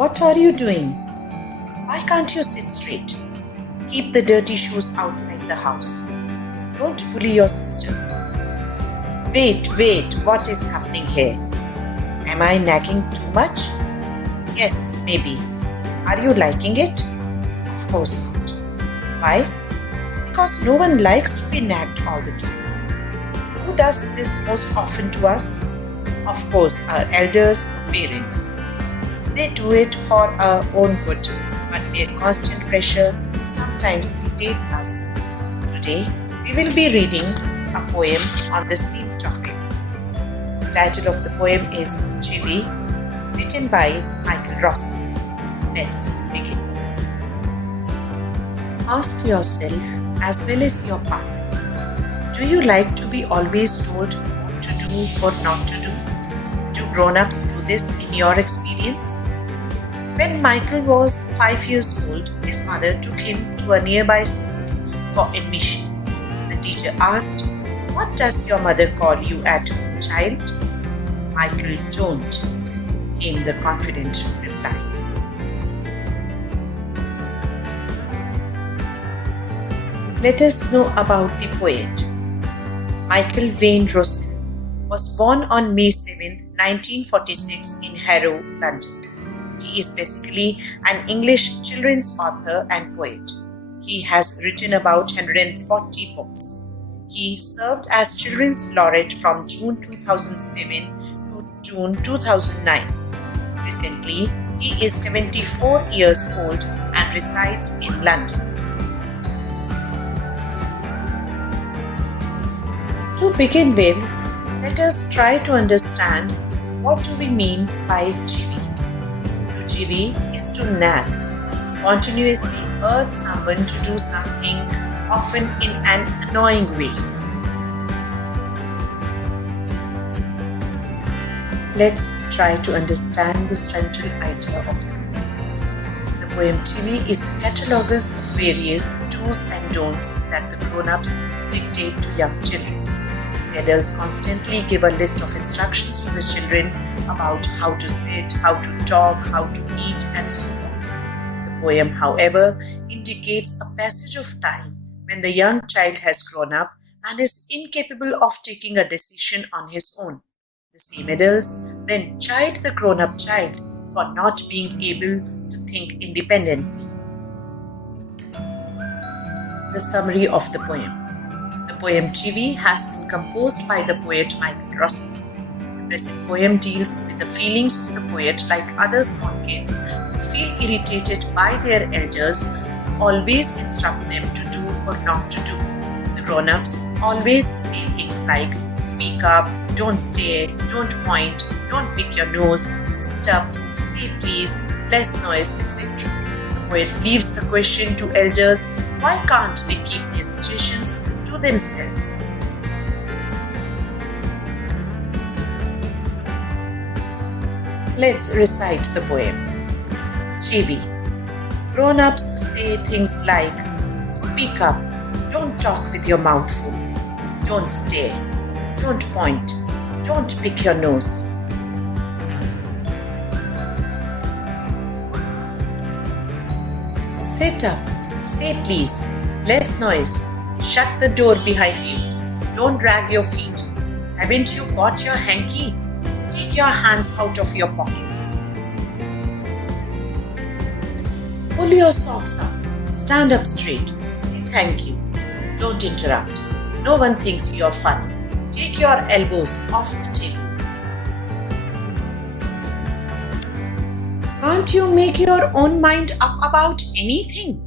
What are you doing? Why can't you sit straight? Keep the dirty shoes outside the house. Don't bully your sister. Wait, what is happening here? Am I nagging too much? Yes, maybe. Are you liking it? Of course not. Why? Because no one likes to be nagged all the time. Who does this most often to us? Of course, our elders, parents. They do it for our own good, but their constant pressure sometimes irritates us. Today, we will be reading a poem on the same topic. The title of the poem is Chivvy, written by Michael Rosen. Let's begin. Ask yourself as well as your partner, do you like to be always told what to do or not to do? Do grown-ups do this in your experience? When Michael was 5 years old, his mother took him to a nearby school for admission. The teacher asked, "What does your mother call you at home, child?" "Michael, don't," came the confident reply. Let us know about the poet. Michael Wayne Rosen was born on May 7, 1946 in Harrow, London. He is basically an English children's author and poet. He has written about 140 books. He served as Children's Laureate from June 2007 to June 2009. Presently, he is 74 years old and resides in London. To begin with, let us try to understand what do we mean by chivvy. To chivvy is to nag, to continuously urge someone to do something, often in an annoying way. Let's try to understand the central idea of the poem. The poem Chivvy is a catalogus of various do's and don'ts that the grown-ups dictate to young children. The adults constantly give a list of instructions to the children about how to sit, how to talk, how to eat, and so on. The poem, however, indicates a passage of time when the young child has grown up and is incapable of taking a decision on his own. The same adults then chide the grown-up child for not being able to think independently. The summary of the poem. The poem Chivvy has been composed by the poet Michael Rosen. The present poem deals with the feelings of the poet like other small kids who feel irritated by their elders who always instruct them to do or not to do. The grown-ups always say things like speak up, don't stare, don't point, don't pick your nose, sit up, say please, less noise, etc. The poet leaves the question to elders, why can't they keep their suggestions to themselves? Let's recite the poem. Chivvy. Grown-ups say things like, speak up, don't talk with your mouth full, don't stare, don't point, don't pick your nose. Sit up, say please, less noise, shut the door behind you, don't drag your feet. Haven't you got your hanky? Take your hands out of your pockets. Pull your socks up, stand up straight, say thank you. Don't interrupt. No one thinks you're funny. Take your elbows off the table. Can't you make your own mind up about anything?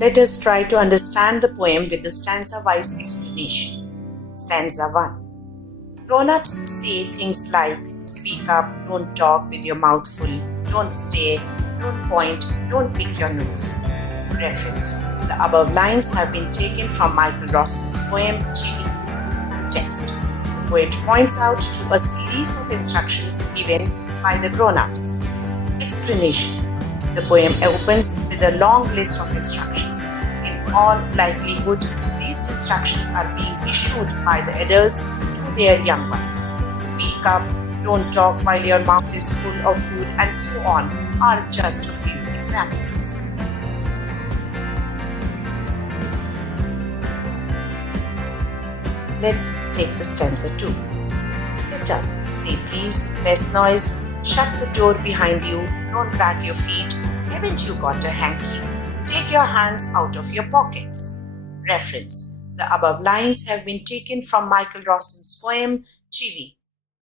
Let us try to understand the poem with the stanza-wise explanation. Stanza 1. Grown-ups say things like, speak up, don't talk with your mouth full, don't stare, don't point, don't pick your nose. Reference. The above lines have been taken from Michael Rosen's poem Chivvy. Text. The poet points out to a series of instructions given by the grown-ups. Explanation. The poem opens with a long list of instructions. In all likelihood, these instructions are being issued by the adults to their young ones. Speak up, don't talk while your mouth is full of food, and so on are just a few examples. Let's take the stanza 2. Sit up, say please, less noise, shut the door behind you, don't drag your feet, haven't you got a hanky? Take your hands out of your pockets. Reference: the above lines have been taken from Michael Rosen's poem Chivvy.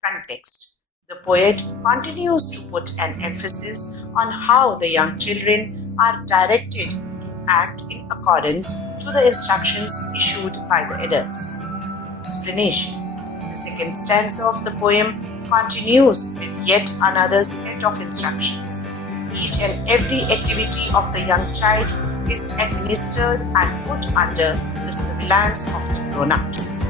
Context: the poet continues to put an emphasis on how the young children are directed to act in accordance to the instructions issued by the adults. Explanation: the second stanza of the poem continues with yet another set of instructions. Each and every activity of the young child is administered and put under the surveillance of the grown-ups.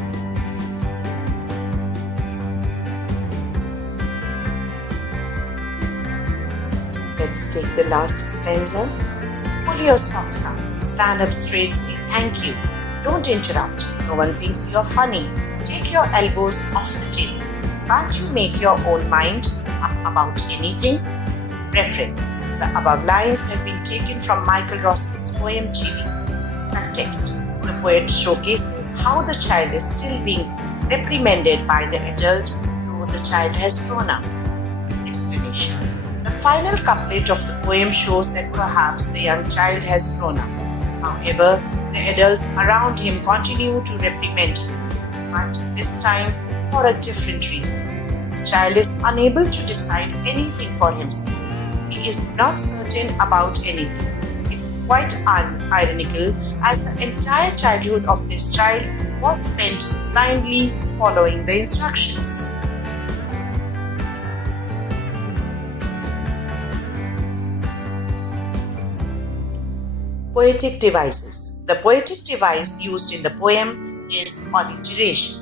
Let's take the last stanza. Pull your socks up, stand up straight, say thank you. Don't interrupt, no one thinks you're funny. Take your elbows off the table. Can't you make your own mind up about anything? Reference: the above lines have been taken from Michael Rosen's poem Chivvy. Context: the poet showcases how the child is still being reprimanded by the adult, though the child has grown up. Explanation: the final couplet of the poem shows that perhaps the young child has grown up. However, the adults around him continue to reprimand him, but this time for a different reason. The child is unable to decide anything for himself. He is not certain about anything. It's quite ironical, as the entire childhood of this child was spent blindly following the instructions. Poetic devices. The poetic device used in the poem is alliteration.